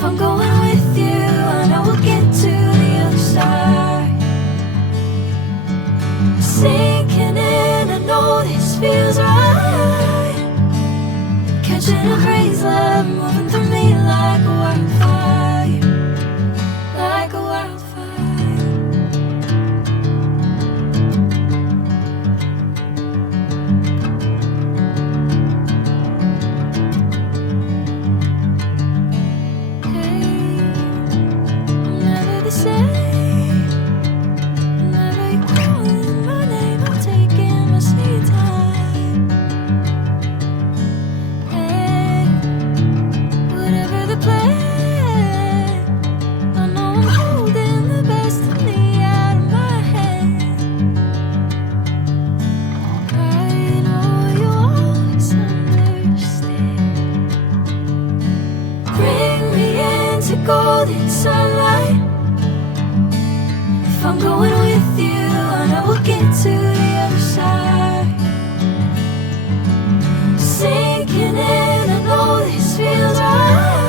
If I'm going with you, I know we'll get to the other side. Sinking in, I know this feels right. Catching a breeze, love moving through me like a wildfire, like a wildfire. Golden sunlight. If I'm going with you, I know we'll get to the other side. Sinking in, I know this feels right.